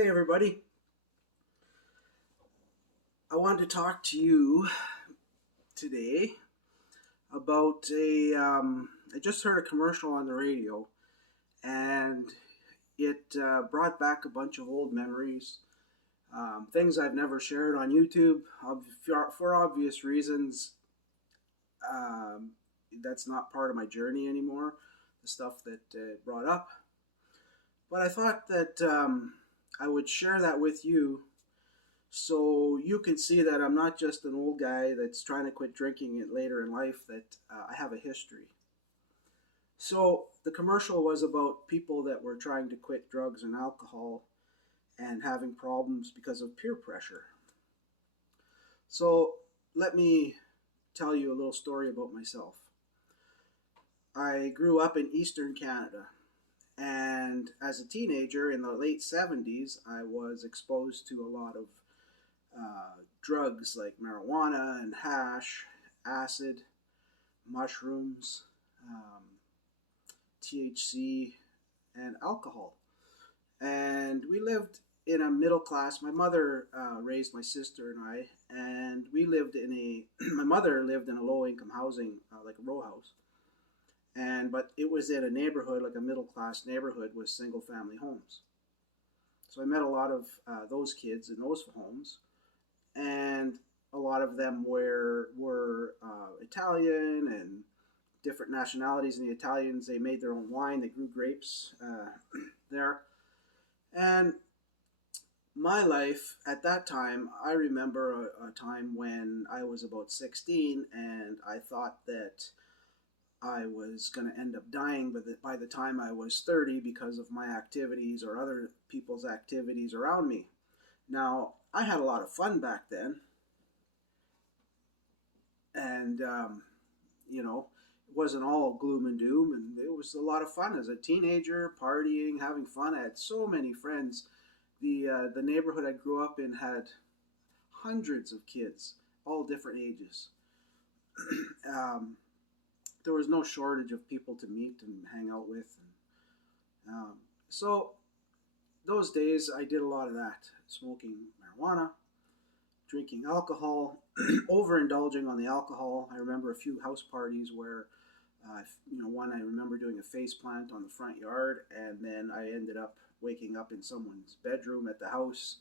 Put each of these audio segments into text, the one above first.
Hey everybody, I wanted to talk to you today about I just heard a commercial on the radio, and it brought back a bunch of old memories, things I've never shared on YouTube for obvious reasons. Um, that's not part of my journey anymore, the stuff that it brought up. But I thought that I would share that with you so you can see that I'm not just an old guy that's trying to quit drinking it later in life, that I have a history. So the commercial was about people that were trying to quit drugs and alcohol and having problems because of peer pressure. So let me tell you a little story about myself. I grew up in Eastern Canada, and as a teenager in the late 70s, I was exposed to a lot of drugs like marijuana and hash, acid, mushrooms, um, THC, and alcohol. And we lived in a middle class. My mother raised my sister and I, and we lived in a. My mother lived in a low income housing, like a row house, and but it was in a neighborhood like a middle class neighborhood with single family homes. So I met a lot of those kids in those homes, and a lot of them were Italian and different nationalities. And the Italians, they made their own wine. They grew grapes there. And my life at that time, I remember a time when I was about 16, and I thought that I was going to end up dying by the time I was 30 because of my activities or other people's activities around me. Now, I had a lot of fun back then, and it wasn't all gloom and doom, and it was a lot of fun as a teenager, partying, having fun. I had so many friends. The neighborhood I grew up in had hundreds of kids, all different ages. um, there was no shortage of people to meet and hang out with, so those days I did a lot of that, smoking marijuana, drinking alcohol, overindulging on the alcohol. I remember a few house parties where, one I remember doing a face plant on the front yard, and then I ended up waking up in someone's bedroom at the house.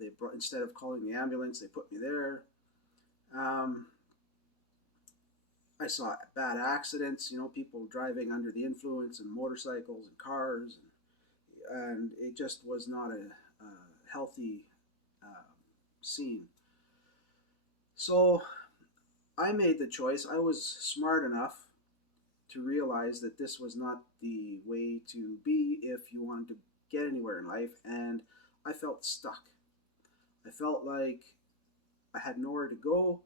They brought, instead of calling the ambulance, they put me there. Um, I saw bad accidents, people driving under the influence and motorcycles and cars, and it just was not a healthy uh, scene. So I made the choice. I was smart enough to realize that this was not the way to be if you wanted to get anywhere in life, and I felt stuck. I felt like I had nowhere to go,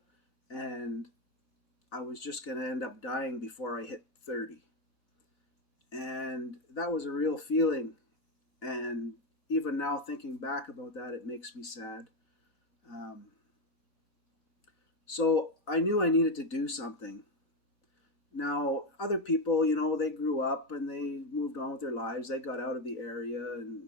and I was just going to end up dying before I hit 30. And that was a real feeling, and even now thinking back about that, it makes me sad. Um, so I knew I needed to do something. Now, other people, they grew up and they moved on with their lives. They got out of the area and,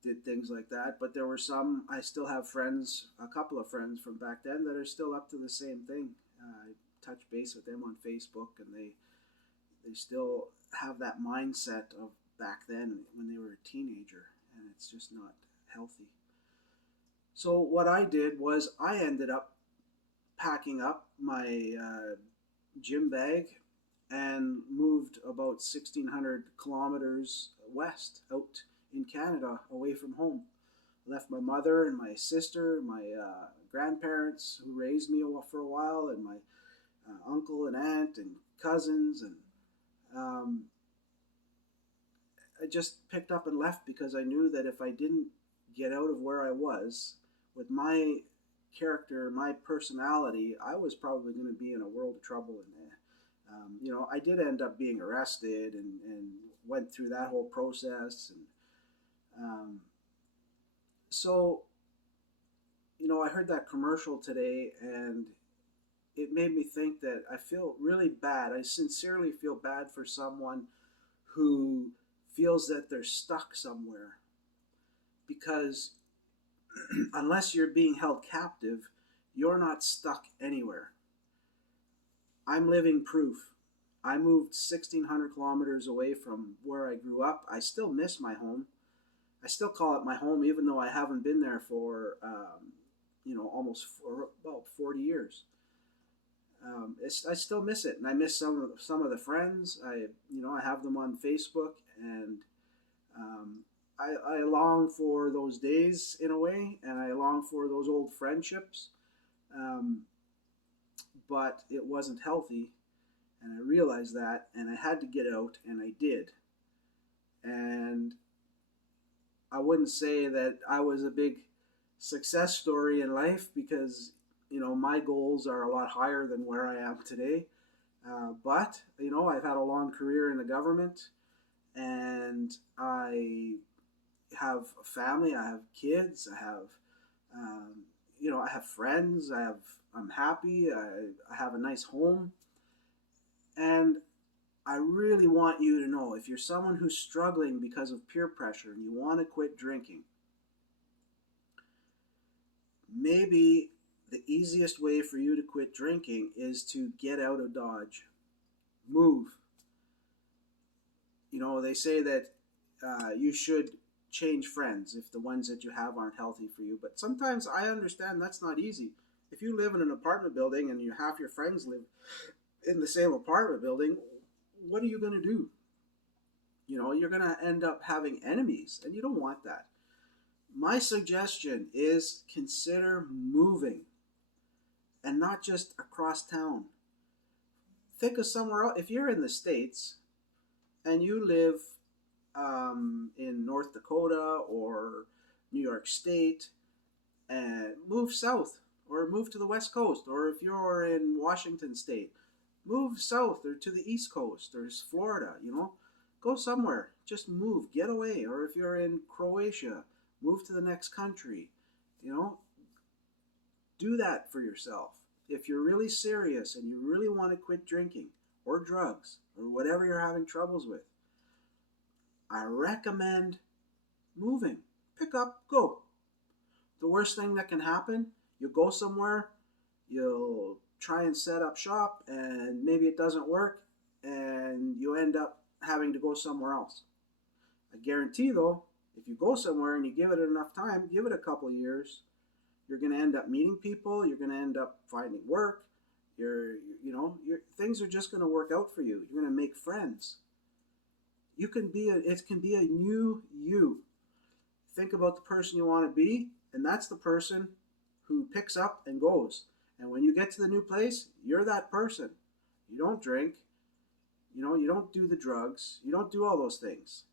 did things like that. But there were some, I still have friends, a couple of friends from back then that are still up to the same thing. I touch base with them on Facebook, and they still have that mindset of back then when they were a teenager, and it's just not healthy. So what I did was I ended up packing up my gym bag and moved about 1,600 kilometers west out in Canada away from home. I left my mother and my sister, my grandparents who raised me for a while, and my uncle and aunt and cousins, and um, I just picked up and left because I knew that if I didn't get out of where I was with my character, my personality, I was probably going to be in a world of trouble. And I did end up being arrested and went through that whole process. And so, I heard that commercial today, and it made me think that I feel really bad. I sincerely feel bad for someone who feels that they're stuck somewhere. because unless you're being held captive, you're not stuck anywhere. I'm living proof. I moved 1,600 kilometers away from where I grew up. I still miss my home. I still call it my home, even though I haven't been there for, almost for about 40 years. I still miss it, and I miss some of the friends. I have them on Facebook, and um, I long for those days in a way, and I long for those old friendships. Um, but it wasn't healthy, and I realized that, and I had to get out, and I did. And I wouldn't say that I was a big success story in life because my goals are a lot higher than where I am today. But I've had a long career in the government, and I have a family. I have kids. Um, I have friends. I'm happy. I have a nice home, and I really want you to know, if you're someone who's struggling because of peer pressure and you want to quit drinking, maybe the easiest way for you to quit drinking is to get out of Dodge. Move. They say that you should change friends if the ones that you have aren't healthy for you. But sometimes I understand that's not easy. If you live in an apartment building and half your friends live in the same apartment building, what are you going to do? You're going to end up having enemies, and you don't want that. My suggestion is consider moving, and not just across town. Think of somewhere else. If you're in the States and you live in North Dakota or New York State, and move south or move to the West Coast, or if you're in Washington State, move south or to the East Coast or Florida, go somewhere, just move, get away. Or if you're in Croatia, move to the next country, you know, do that for yourself. If you're really serious and you really want to quit drinking or drugs or whatever you're having troubles with, I recommend moving. Pick up, go. The worst thing that can happen, you go somewhere, you'll try and set up shop, and maybe it doesn't work, and you end up having to go somewhere else. I guarantee, though, if you go somewhere and you give it enough time, give it a couple of years, you're going to end up meeting people, you're going to end up finding work, things are just going to work out for you. You're going to make friends. It can be a new you. Think about the person you want to be, and that's the person who picks up and goes. And when you get to the new place, you're that person. You don't drink, you don't do the drugs, you don't do all those things.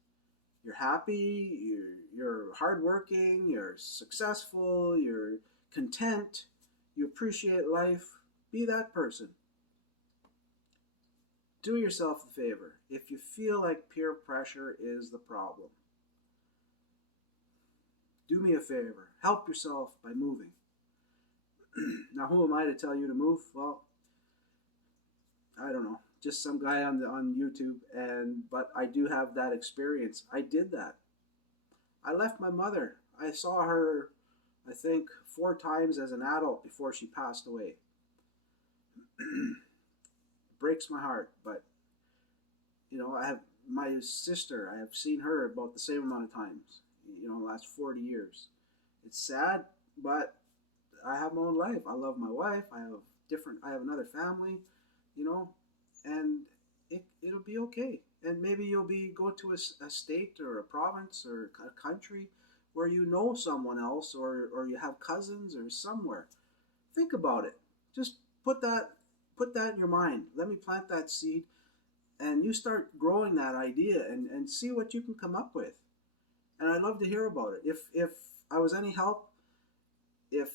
You're happy, you're hardworking, you're successful, you're content, you appreciate life. Be that person. Do yourself a favor. If you feel like peer pressure is the problem, do me a favor. Help yourself by moving. Now, who am I to tell you to move? Well, I don't know. Just some guy on YouTube, but I do have that experience. I did that. I left my mother. I saw her, I think, 4 times as an adult before she passed away. Breaks my heart, but I have my sister. I have seen her about the same amount of times. The last 40 years. It's sad, but I have my own life. I love my wife. I have another family, and it'll be okay. And maybe you'll go to a state or a province or a country where you know someone else, or you have cousins or somewhere. Think about it. Just put that in your mind. Let me plant that seed, and you start growing that idea and see what you can come up with. And I'd love to hear about it. If I was any help, if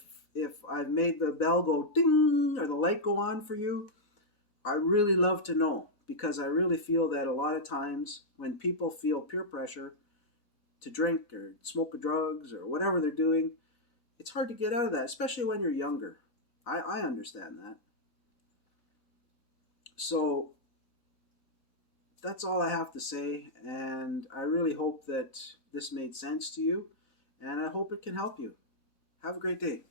I've made the bell go ding or the light go on for you, I really love to know, because I really feel that a lot of times when people feel peer pressure to drink or smoke drugs or whatever they're doing, it's hard to get out of that, especially when you're younger. I understand that. So that's all I have to say, and I really hope that this made sense to you. and I hope it can help you. Have a great day.